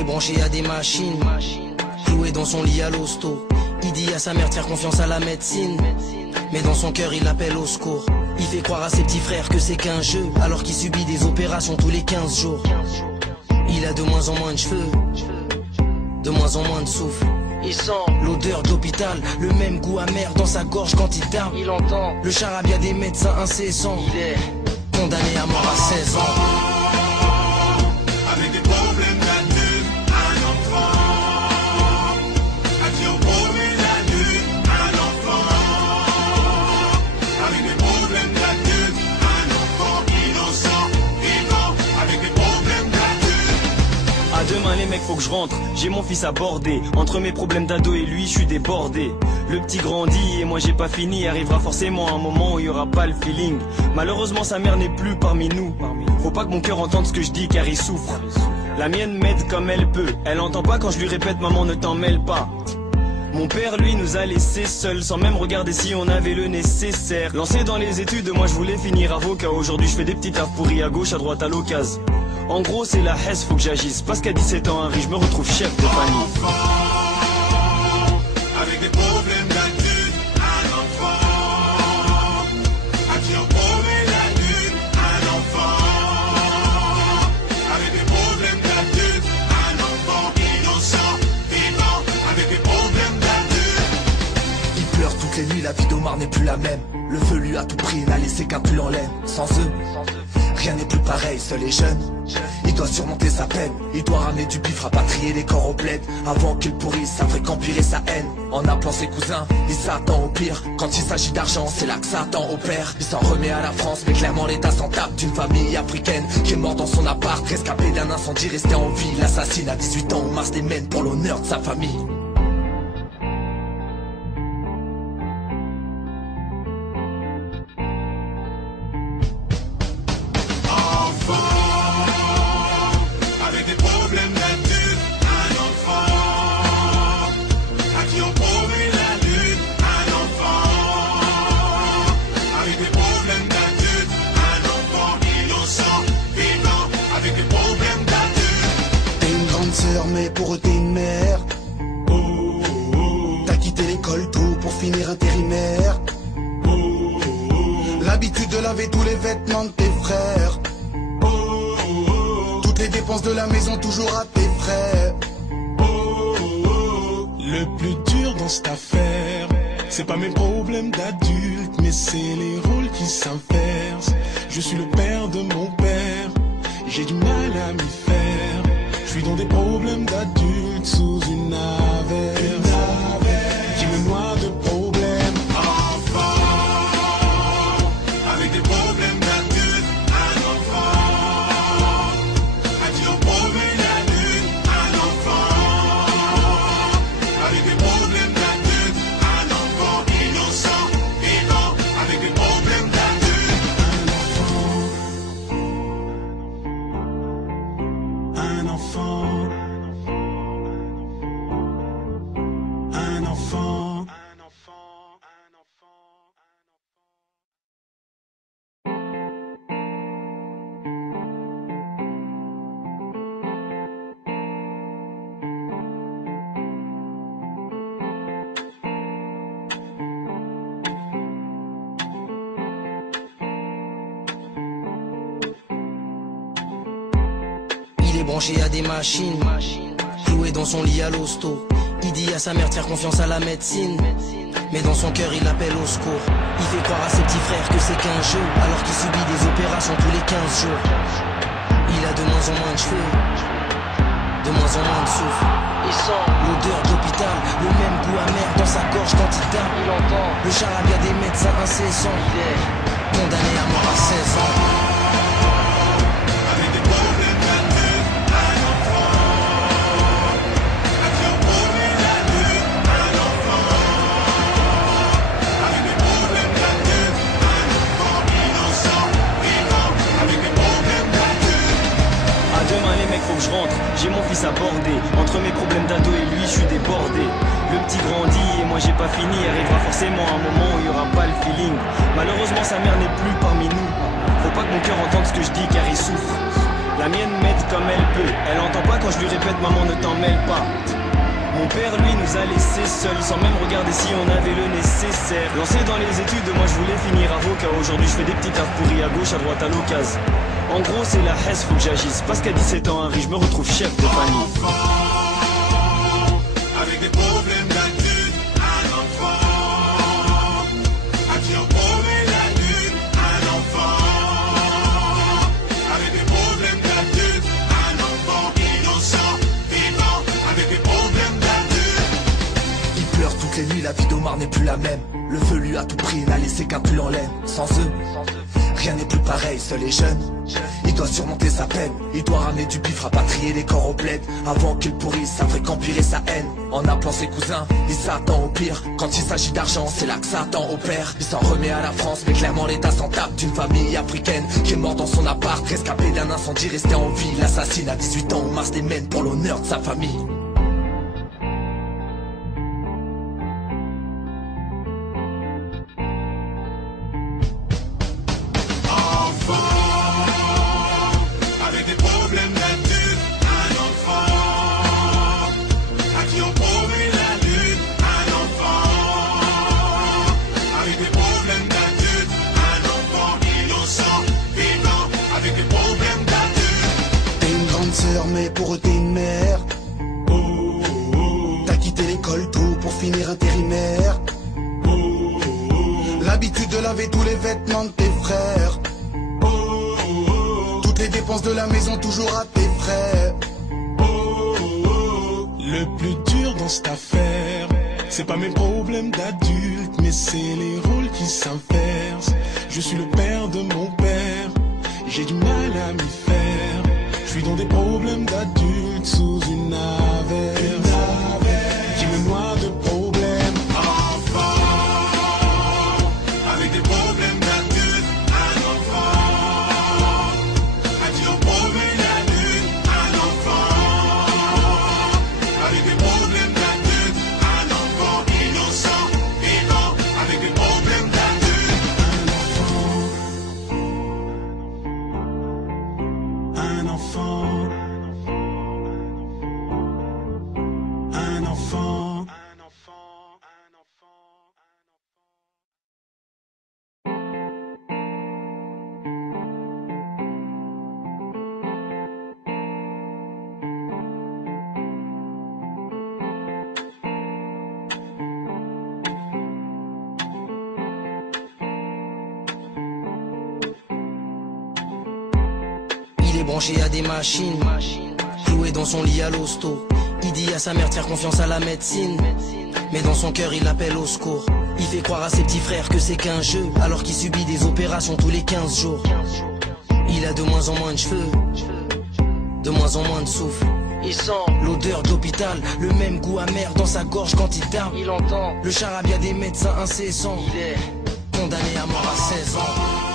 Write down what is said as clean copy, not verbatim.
est branché à des machines, cloué dans son lit à l'hosto. Il dit à sa mère de faire confiance à la médecine, mais dans son cœur il appelle au secours. Il fait croire à ses petits frères que c'est qu'un jeu, alors qu'il subit des opérations tous les 15 jours. Il a de moins en moins de cheveux, de moins en moins de souffle. Il sent l'odeur d'hôpital, le même goût amer dans sa gorge quand il tape. Il entend le charabia des médecins incessants. Il est condamné à mort à 16 ans. Avec des problèmes d'adulte, un enfant à qui on promet la lune, un enfant. Avec des problèmes d'adulte, un enfant innocent, vivant, avec des problèmes d'adulte. À demain les mecs, faut que je rentre, j'ai mon fils à border. Entre mes problèmes d'ado et lui, je suis débordé. Le petit grandit et moi j'ai pas fini. Arrivera forcément un moment où il y aura pas le feeling. Malheureusement sa mère n'est plus parmi nous. Faut pas que mon cœur entende ce que je dis car il souffre. La mienne m'aide comme elle peut. Elle entend pas quand je lui répète maman ne t'en mêle pas. Mon père lui nous a laissés seuls sans même regarder si on avait le nécessaire. Lancé dans les études, moi je voulais finir avocat. Aujourd'hui je fais des petits tafs pourris à gauche, à droite, à l'occasion. En gros c'est la hesse, faut que j'agisse. Parce qu'à 17 ans un riche, je me retrouve chef de famille. Avec des problèmes d'adulte, un enfant à qui on promet la lune, un enfant. Avec des problèmes d'adulte, un enfant innocent, vivant, avec des problèmes d'adulte. Il pleure toutes les nuits, la vie d'Omar n'est plus la même. Le feu lui a tout pris, n'a laissé qu'un pull en laine. Sans eux, rien n'est plus pareil, seul et jeune. Il doit surmonter sa peine, il doit ramener du bif, rapatrier les corps au bled. Avant qu'il pourrisse, ça ferait qu'empirer sa haine. En appelant ses cousins, il s'attend au pire. Quand il s'agit d'argent, c'est là que Satan opère. Il s'en remet à la France, mais clairement l'état s'en tape. D'une famille africaine qui est morte dans son appart. Rescapé d'un incendie, resté en vie. L'assassine à 18 ans, au Mars des Mènes pour l'honneur de sa famille. Avec des problèmes d'adulte, un enfant à qui on promet la lune, un enfant. Avec des problèmes d'adulte, un enfant innocent, vivant, avec des problèmes d'adulte. T'es une grande sœur mais pour eux t'es une mère. T'as quitté l'école tôt pour finir intérimaire. L'habitude de laver tous les vêtements de tes frères. Toutes les dépenses de la maison toujours à tes frais. Le plus dur dans cette affaire, c'est pas mes problèmes d'adulte, mais c'est les rôles qui s'inversent. Je suis le père de mon père, j'ai du mal à m'y faire. Je suis dans des problèmes d'adulte sous une averse qui me noie de problèmes. Avec des problèmes d'adulte, un enfant à qui on promet la lune, un enfant. Avec des problèmes d'adulte, un enfant innocent, vivant, avec des problèmes d'adulte. Un enfant, un enfant. Il est branché à des machines, cloué dans son lit à l'hosto. Il dit à sa mère de faire confiance à la médecine, mais dans son cœur il appelle au secours. Il fait croire à ses petits frères que c'est qu'un jeu, alors qu'il subit des opérations tous les 15 jours. Il a de moins en moins de cheveux, de moins en moins de souffle. Il sent l'odeur d'hôpital, le même goût amer dans sa gorge quand il tape. Il entend le charabia des médecins incessants. Il est condamné à mort à 16 ans. Avec des problèmes d'adulte, un enfant à qui on promet la lune, un enfant. Avec des problèmes d'adulte, un enfant innocent, vivant, avec des problèmes d'adulte. À demain les mecs, faut que je rentre, j'ai mon fils à border. Entre mes problèmes d'ado et lui, je suis débordé. Le petit grandit et moi j'ai pas fini. Arrivera forcément un moment où il y aura pas le feeling. Malheureusement sa mère n'est plus parmi nous. Faut pas que mon cœur entende ce que je dis car il souffre. La mienne m'aide comme elle peut. Elle entend pas quand je lui répète maman ne t'en mêle pas. Mon père lui nous a laissés seuls sans même regarder si on avait le nécessaire. Lancé dans les études, moi je voulais finir avocat. Aujourd'hui je fais des petits tafs pourris à gauche, à droite, à l'occasion. En gros c'est la hesse, faut que j'agisse. Parce qu'à 17 ans, Henri, je me retrouve chef de famille. Avec des problèmes d'adulte, un enfant à qui on promet la lune, un enfant avec des problèmes d'adulte, un enfant innocent, vivant avec des problèmes d'adulte. Il pleure toutes les nuits, la vie d'Omar n'est plus la même. Le feu lui a tout pris, n'a laissé qu'un pull en laine. Sans eux, rien n'est plus pareil, seul et jeune. Il doit surmonter sa peine, il doit ramener du bif, rapatrier les corps au bled. Avant qu'il pourrisse, ça ferait qu'empirer sa haine. En appelant ses cousins, il s'attend au pire. Quand il s'agit d'argent, c'est là que Satan opère. Il s'en remet à la France, mais clairement l'état s'en tape. D'une famille africaine qui est morte dans son appart. Rescapé d'un incendie, resté en vie. L'assassine à 18 ans, on marche des mènes pour l'honneur de sa famille. Avec des problèmes d'adulte, un enfant à qui on promet la lune, un enfant avec des problèmes d'adulte, un enfant innocent, vivant avec des problèmes d'adulte. T'es une grande sœur mais pour eux t'es une mère. T'as quitté l'école tôt pour finir intérimaire. L'habitude de laver tous les vêtements de tes frères. Toutes les dépenses de la maison toujours à tes frais. Le plus dur dans cette affaire, c'est pas mes problèmes d'adulte, mais c'est les rôles qui s'inversent. Je suis le père de mon père, j'ai du mal à m'y faire. Je suis dans des problèmes d'adulte sous une averse qui me noie de problèmes. Avec des problèmes d'adulte, un enfant à qui on promet la lune, un enfant avec des problèmes d'adulte, un enfant innocent, vivant avec des problèmes d'adulte. Un enfant, un enfant. Il est branché à des machines, cloué dans son lit à l'hosto. Il dit à sa mère de faire confiance à la médecine, mais dans son cœur il appelle au secours. Il fait croire à ses petits frères que c'est qu'un jeu, alors qu'il subit des opérations tous les 15 jours. Il a de moins en moins de cheveux, de moins en moins de souffle. Il sent l'odeur d'hôpital, le même goût amer dans sa gorge quand il tape. Il entend le charabia des médecins incessants. Il est condamné à mort à 16 ans.